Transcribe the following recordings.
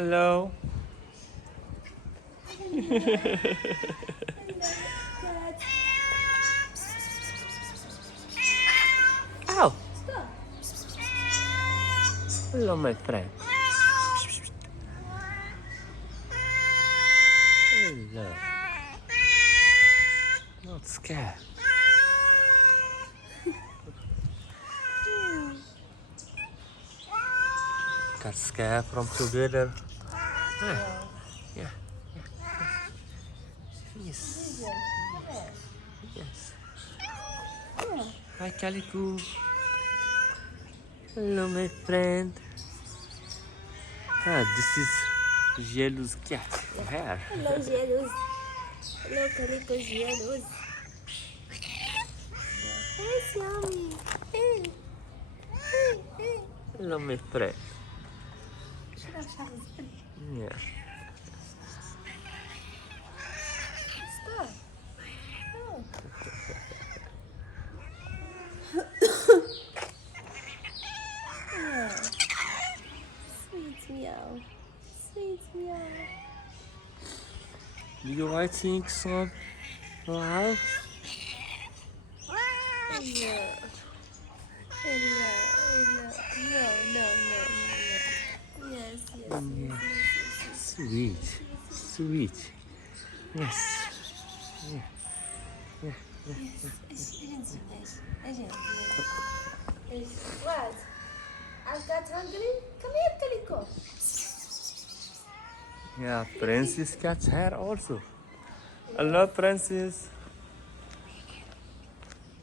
Hello. Ow. Hello, my friend. Hello. Not scared. Got scared from together. Yeah. Yeah. Yes. Yes. Hi, Calico. Hello, my friend. Ah, this is Jealous cat hair. Hello, Jealous. Hello, Calico Jealous. Hey, Xiaomi. Hey. Hey, hey. Hello, my friend. شنو شغل زبل. Yeah. Stop. Oh. Yeah. Sweet meow. Sweet meow. Do you watching some live? Hello. Hello. Hello. No, no, no, no, no. Yes, yes, yes, Yeah. yes, yes, yes. Sweet. Sweet. Yes. Yeah. Yeah. Yes. اجي اجي. What? I got hungry? Come here, Calico. Yeah, Princess cat's hair also. Hello, Princess.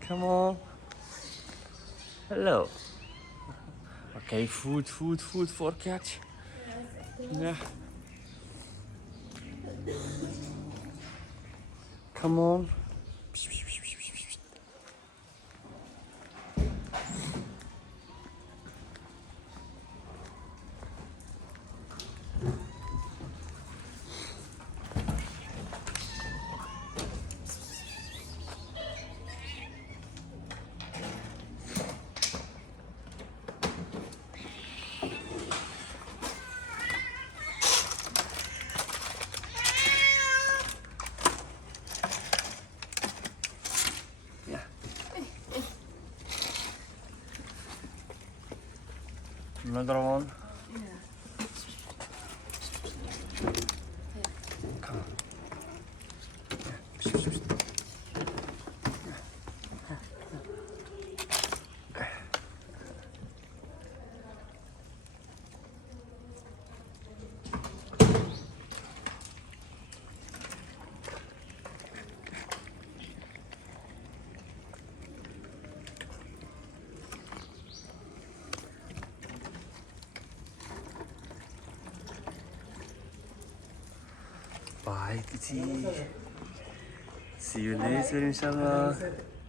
Come on. Hello. Okay, food for cat. Yeah. Come on. Yeah. Another one. Come on. Bye, kitty. See you later, inshallah.